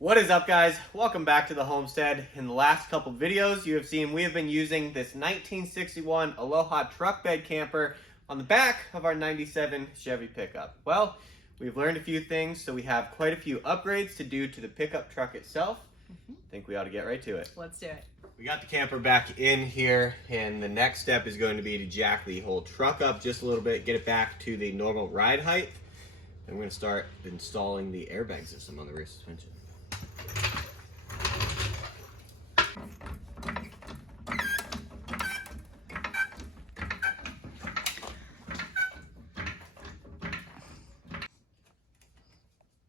What is up, guys? Welcome back to the homestead. In the last couple videos you have seen we have been using this 1961 Aloha truck bed camper on the back of our 97 Chevy pickup. Well, we've learned a few things, so we have quite a few upgrades to do to the pickup truck itself. I think we ought to get right to it. Let's do it. We got the camper back in here, and the next step is going to be to jack the whole truck up just a little bit, get it back to the normal ride height. And we're going to start installing the airbag system on the rear suspension.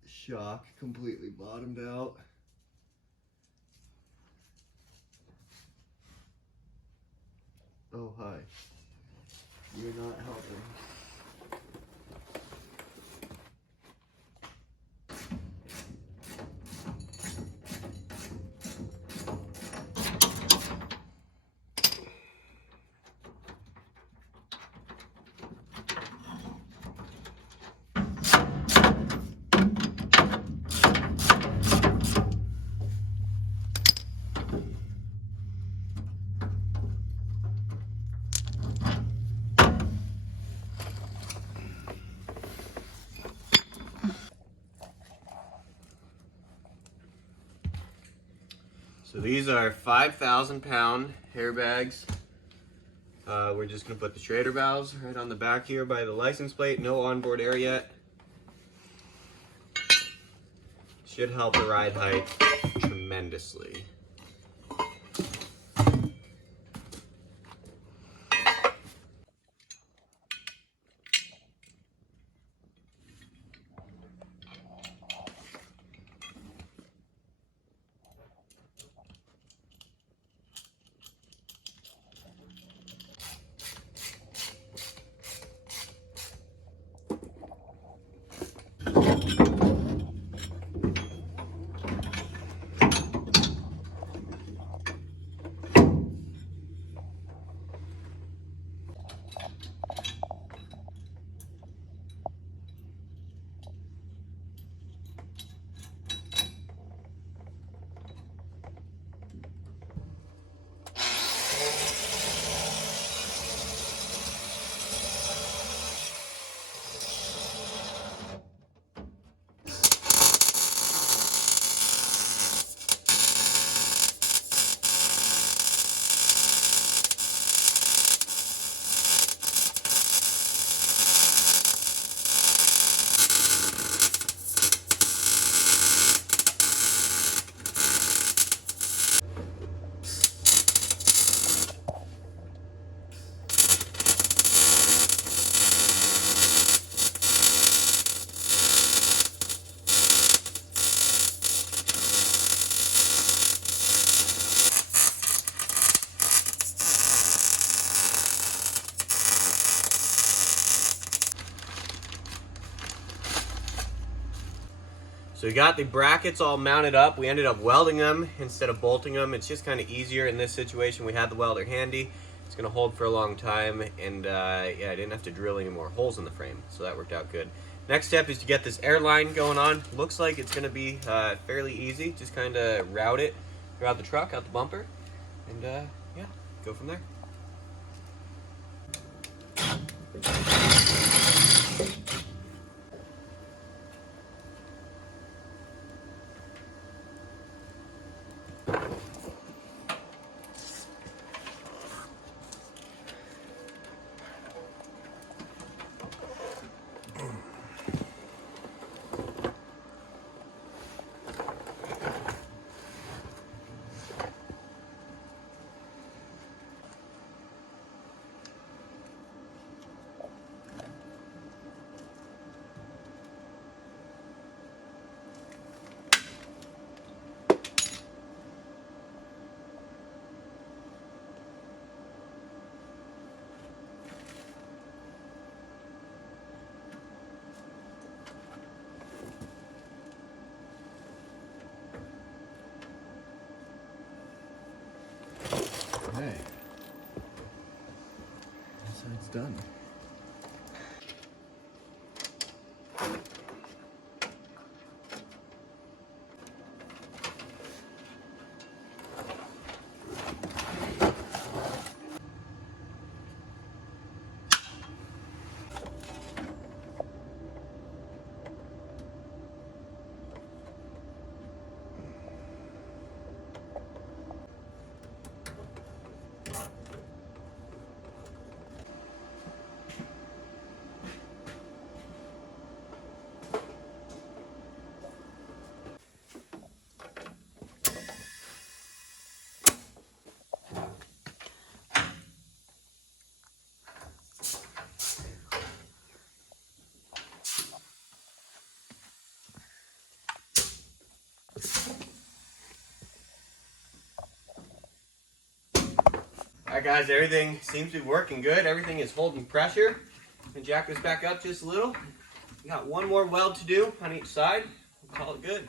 Shock completely bottomed out. Oh, hi. You're not helping. So these are 5,000-pound airbags. We're just going to put the Schrader valves right on the back here by the license plate. No onboard air yet. Should help the ride height tremendously. So we got the brackets all mounted up. We ended up welding them instead of bolting them. It's just kind of easier in this situation. We had the welder handy. It's going to hold for a long time, and yeah, I didn't have to drill any more holes in the frame, so that worked out good. Next step is to get this air line going on. Looks like it's going to be fairly easy. Just kind of route it throughout the truck, out the bumper, and yeah, go from there. Okay. So it's done. Alright guys, everything seems to be working good. Everything is holding pressure. And jack this back up just a little. We got one more weld to do on each side. We'll call it good.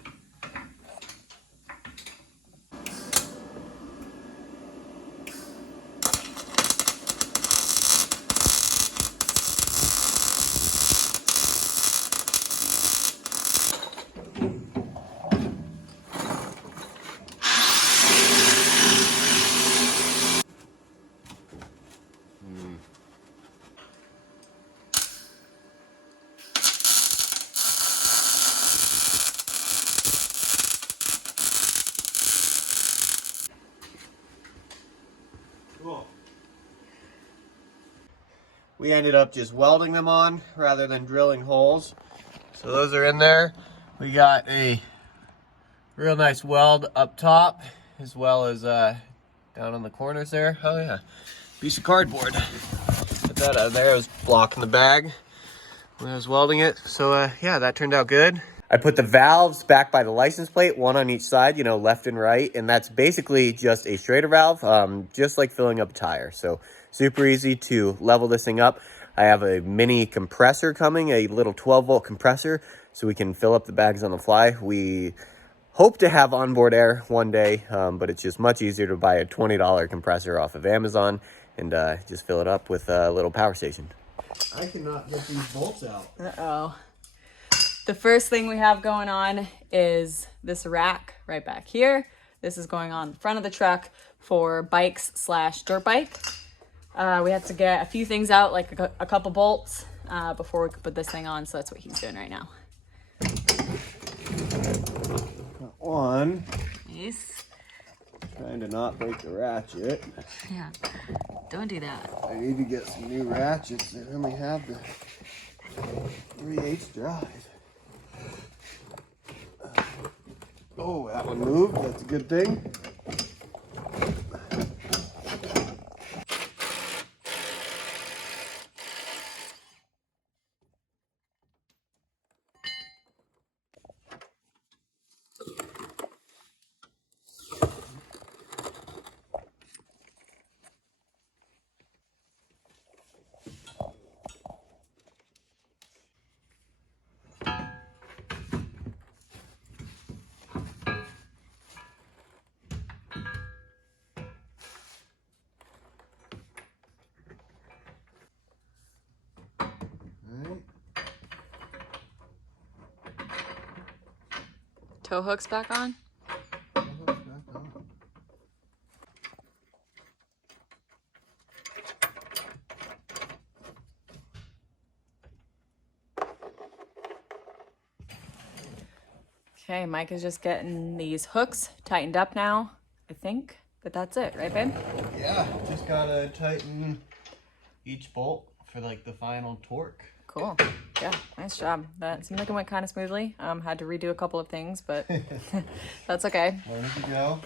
Cool. We ended up just welding them on rather than drilling holes. So those are in there. We got a real nice weld up top as well as down on the corners there. Oh yeah, piece of cardboard. Put that out of there. It was blocking the bag when I was welding it. So yeah, that turned out good. I put the valves back by the license plate, one on each side, you know, left and right. And that's basically just a straighter valve, just like filling up a tire. So super easy to level this thing up. I have a mini compressor coming, a little 12-volt compressor, so we can fill up the bags on the fly. We hope to have onboard air one day, but it's just much easier to buy a $20 compressor off of Amazon and just fill it up with a little power station. I cannot get these bolts out. Uh-oh. The first thing we have going on is this rack right back here. This is going on the front of the truck for bikes / dirt bike. We have to get a few things out, like a couple bolts, before we can put this thing on. So that's what he's doing right now. Got one. Nice. Trying to not break the ratchet. Yeah, don't do that. I need to get some new ratchets. They only have the 3/8 drive. Oh, that one moved. That's a good thing. Tow hooks back on? Okay, Mike is just getting these hooks tightened up now, I think. But that's it, right, babe? Yeah, just gotta tighten each bolt for like the final torque. Cool. Yeah, nice job. That seemed like it went kind of smoothly. Had to redo a couple of things, but that's okay. Where did you go?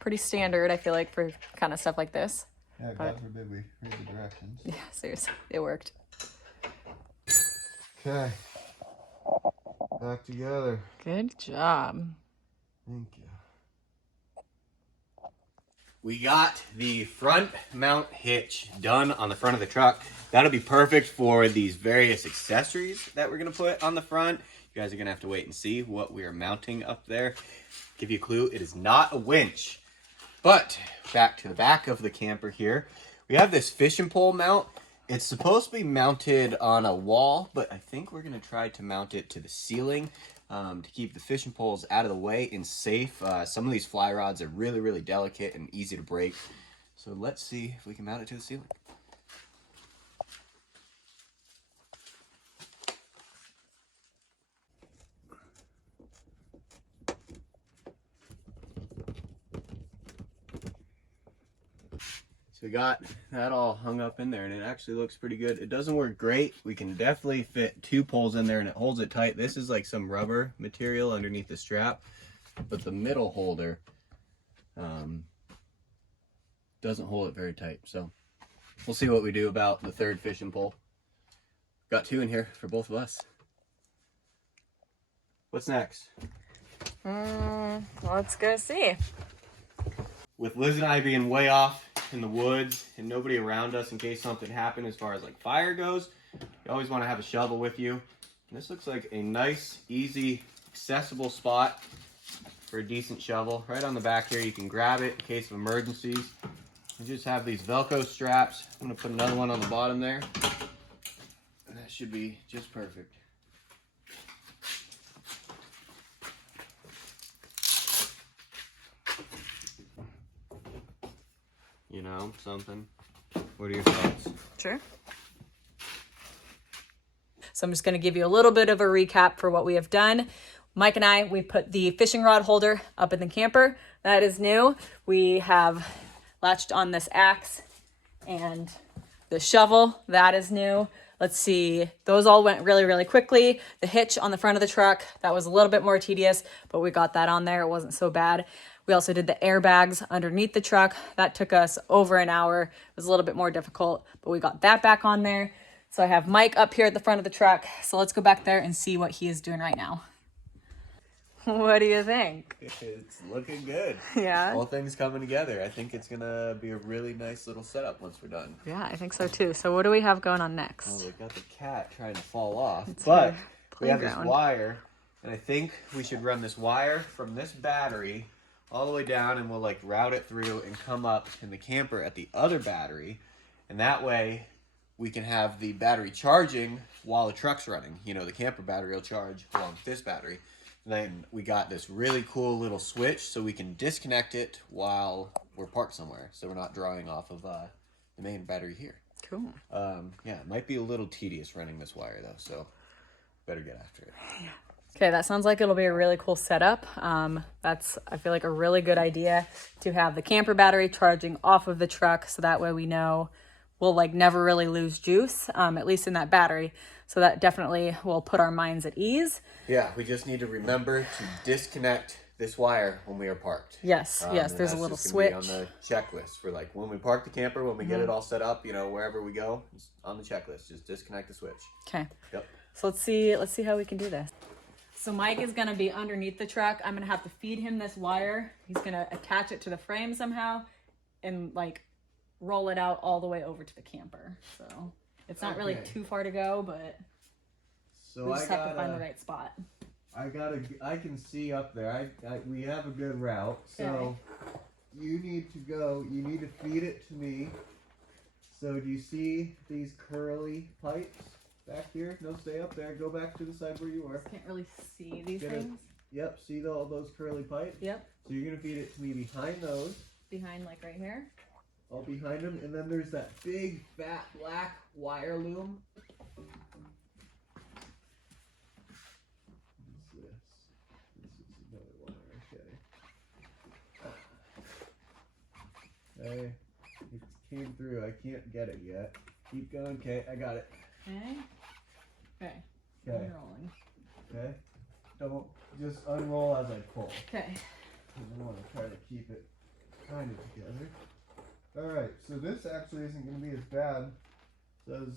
Pretty standard, I feel like, for kind of stuff like this. Yeah, God forbid we read the directions. Yeah, seriously, it worked. Okay. Back together. Good job. Thank you. We got the front mount hitch done on the front of the truck. That'll be perfect for these various accessories that we're gonna put on the front. You guys are gonna have to wait and see what we are mounting up there. Give you a clue, it is not a winch. But back to the back of the camper here. We have this fishing pole mount. It's supposed to be mounted on a wall, but I think we're gonna try to mount it to the ceiling to keep the fishing poles out of the way and safe. Some of these fly rods are really, really delicate and easy to break. So let's see if we can mount it to the ceiling. So we got that all hung up in there and it actually looks pretty good. It doesn't work great. We can definitely fit 2 poles in there and it holds it tight. This is like some rubber material underneath the strap, but the middle holder doesn't hold it very tight. So we'll see what we do about the 3rd fishing pole. Got 2 in here for both of us. What's next? Let's go see. With Liz and I being way off in the woods and nobody around us in case something happened as far as like fire goes, you always want to have a shovel with you. And this looks like a nice, easy, accessible spot for a decent shovel. Right on the back here, you can grab it in case of emergencies. You just have these Velcro straps. I'm gonna put another one on the bottom there. And that should be just perfect. You know, something. What are your thoughts? Sure. So I'm just going to give you a little bit of a recap for what we have done. Mike and I, we put the fishing rod holder up in the camper. That is new. We have latched on this axe and the shovel. That is new. Let's see. Those all went really, really quickly. The hitch on the front of the truck, that was a little bit more tedious, but we got that on there. It wasn't so bad. We also did the airbags underneath the truck. That took us over an hour. It was a little bit more difficult, but we got that back on there. So I have Mike up here at the front of the truck. So let's go back there and see what he is doing right now. What do you think? It's looking good. Yeah. All things coming together. I think it's gonna be a really nice little setup once we're done. Yeah, I think so too. So what do we have going on next? Oh, we got the cat trying to fall off. It's but her we have this playground. wire, and I think we should run this wire from this battery all the way down, and we'll like route it through and come up in the camper at the other battery, and that way we can have the battery charging while the truck's running. You know, the camper battery will charge along with this battery. And then we got this really cool little switch so we can disconnect it while we're parked somewhere, so we're not drawing off of the main battery here. Cool. Yeah, it might be a little tedious running this wire though, so better get after it. Yeah. Okay, that sounds like it'll be a really cool setup. That's, I feel like, a really good idea to have the camper battery charging off of the truck, so that way we know we'll like never really lose juice, at least in that battery. So that definitely will put our minds at ease. Yeah, we just need to remember to disconnect this wire when we are parked. Yes, yes, there's a little switch. On the checklist for like when we park the camper, when we get it all set up, you know, wherever we go, it's on the checklist, just disconnect the switch. Okay. Yep. So let's see how we can do this. So Mike is gonna be underneath the truck. I'm gonna have to feed him this wire. He's gonna attach it to the frame somehow and like roll it out all the way over to the camper. So it's not really too far to go, but so we just have to find the right spot. I can see up there. We have a good route. So you need to feed it to me. So do you see these curly pipes back here? No, stay up there. Go back to the side where you were. Can't really see these things. Yep, see all those curly pipes? Yep. So you're going to feed it to me behind those. Behind, like right here? All behind them. And then there's that big, fat, black wire loom. What's this? This is another wire, okay. Okay, it came through. I can't get it yet. Keep going. Okay, I got it. Okay. Okay. Okay. Rolling. Okay. Don't just unroll as I pull. Okay. I want to try to keep it kind of together. Alright, so this actually isn't going to be as bad as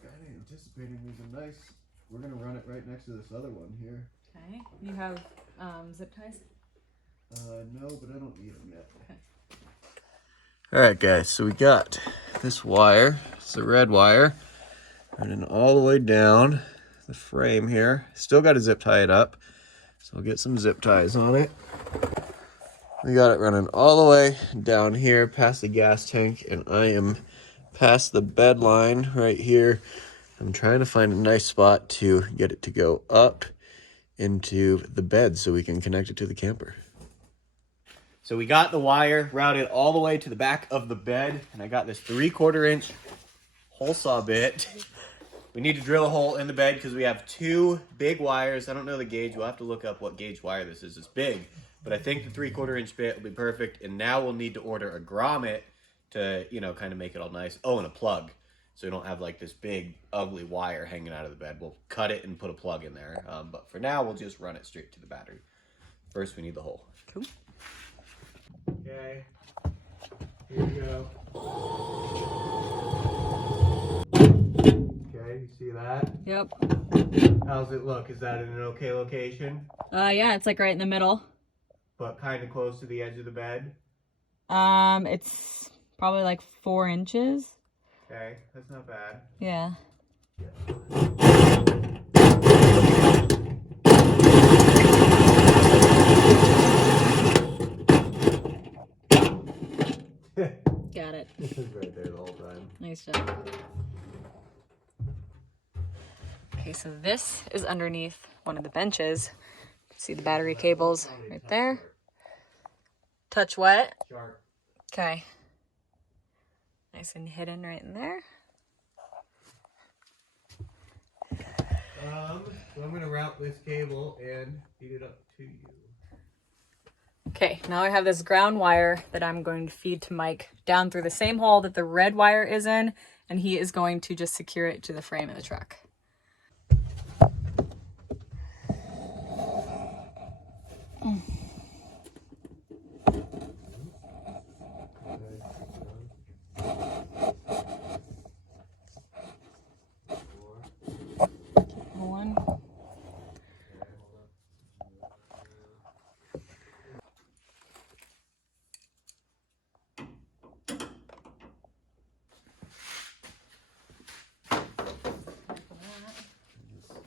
kind of anticipating. These are nice. We're going to run it right next to this other one here. Okay. You have zip ties? No, but I don't need them yet. Okay. Alright guys, so we got this wire. It's a red wire. Running all the way down the frame here. Still got to zip tie it up. So I'll get some zip ties on it. We got it running all the way down here past the gas tank, and I am past the bed line right here. I'm trying to find a nice spot to get it to go up into the bed so we can connect it to the camper. So we got the wire routed all the way to the back of the bed, and I got this 3/4 inch hole saw bit. We need to drill a hole in the bed because we have two big wires. I don't know the gauge. We'll have to look up what gauge wire this is. It's big. But I think the 3/4 inch bit will be perfect. And now we'll need to order a grommet to, you know, kind of make it all nice. Oh, and a plug. So we don't have like this big, ugly wire hanging out of the bed. We'll cut it and put a plug in there. But for now, we'll just run it straight to the battery. First, we need the hole. Cool. Okay. Here we go. Okay, you see that? Yep. How's it look? Is that in an okay location? Yeah, it's like right in the middle. But kind of close to the edge of the bed? It's probably like 4 inches. Okay, that's not bad. Yeah. Got it. This is right there the whole time. Nice job. Okay, so this is underneath one of the benches. See the battery cables right there. Touch what? Sharp. Okay. Nice and hidden right in there. So I'm gonna route this cable and feed it up to you. Okay, now I have this ground wire that I'm going to feed to Mike down through the same hole that the red wire is in, and he is going to just secure it to the frame of the truck. One.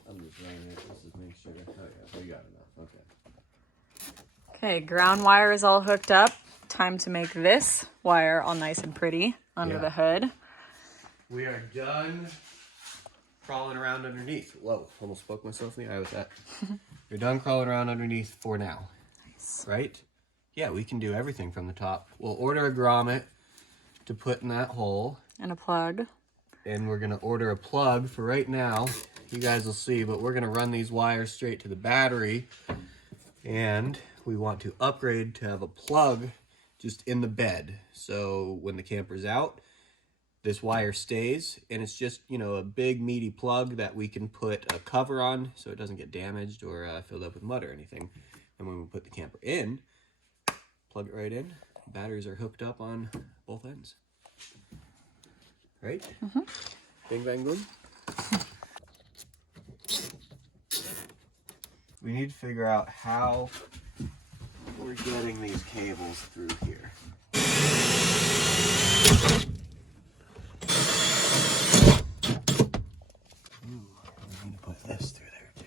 I'm just running it just to make sure. Oh yeah, we got enough. Okay. Okay, ground wire is all hooked up. Time to make this wire all nice and pretty under the hood. We are done crawling around underneath. Whoa, almost spoke myself in the eye with that. We're done crawling around underneath for now. Nice. Right? Yeah, we can do everything from the top. We'll order a grommet to put in that hole. And a plug. And we're going to order a plug for right now. You guys will see, but we're going to run these wires straight to the battery. And we want to upgrade to have a plug just in the bed. So when the camper's out, this wire stays, and it's just, you know, a big meaty plug that we can put a cover on so it doesn't get damaged or filled up with mud or anything. And when we put the camper in, plug it right in. Batteries are hooked up on both ends. Right? Mm-hmm. Bing, bang, boom. We need to figure out how we're getting these cables through here. Ooh, we need to put this through there too.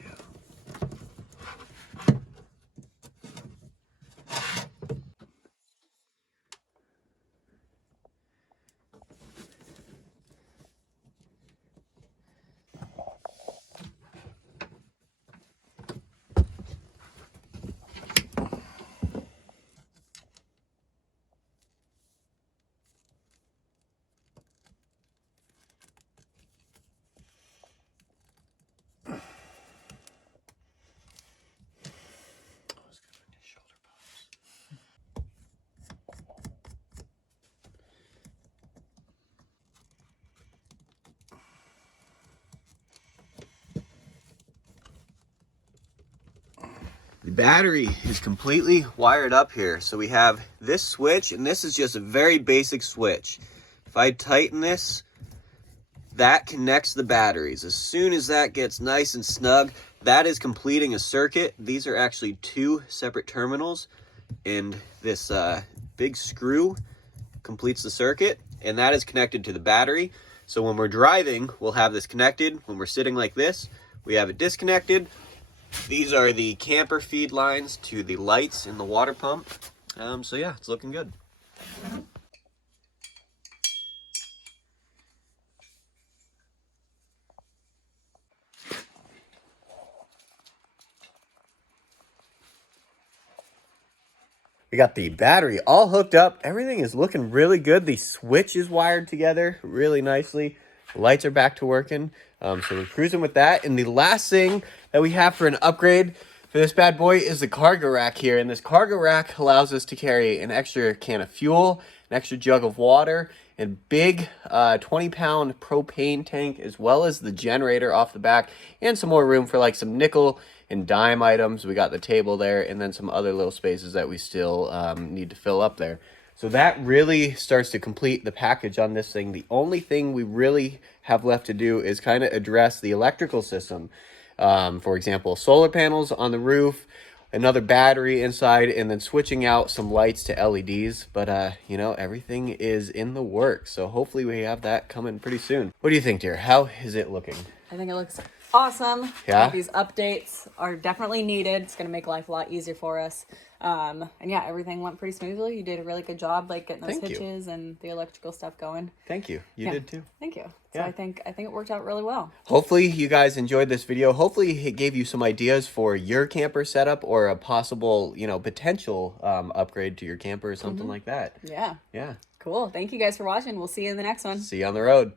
The battery is completely wired up here. So we have this switch, and this is just a very basic switch. If I tighten this, that connects the batteries. As soon as that gets nice and snug, that is completing a circuit. These are actually 2 separate terminals, and this big screw completes the circuit, and that is connected to the battery. So when we're driving, we'll have this connected. When we're sitting like this, we have it disconnected. These are the camper feed lines to the lights in the water pump. So yeah, it's looking good. We got the battery all hooked up. Everything is looking really good. The switch is wired together really nicely. The lights are back to working. So we're cruising with that. And the last thing that we have for an upgrade for this bad boy is the cargo rack here. And this cargo rack allows us to carry an extra can of fuel, an extra jug of water, and big 20-pound propane tank, as well as the generator off the back, and some more room for like some nickel and dime items. We got the table there, and then some other little spaces that we still need to fill up there. So that really starts to complete the package on this thing. The only thing we really have left to do is kind of address the electrical system. For example, solar panels on the roof, another battery inside, and then switching out some lights to LEDs. But you know, everything is in the works, so hopefully we have that coming pretty soon. What do you think, dear? How is it looking? I think it looks awesome. Yeah? These updates are definitely needed. It's going to make life a lot easier for us. And yeah, everything went pretty smoothly. You did a really good job, like getting those Thank you. hitches and the electrical stuff going. Thank you. You Yeah. did too. Thank you. So Yeah. I think it worked out really well. Hopefully you guys enjoyed this video. Hopefully it gave you some ideas for your camper setup or a possible, you know, potential upgrade to your camper or something like that. Yeah. Yeah. Cool. Thank you guys for watching. We'll see you in the next one. See you on the road.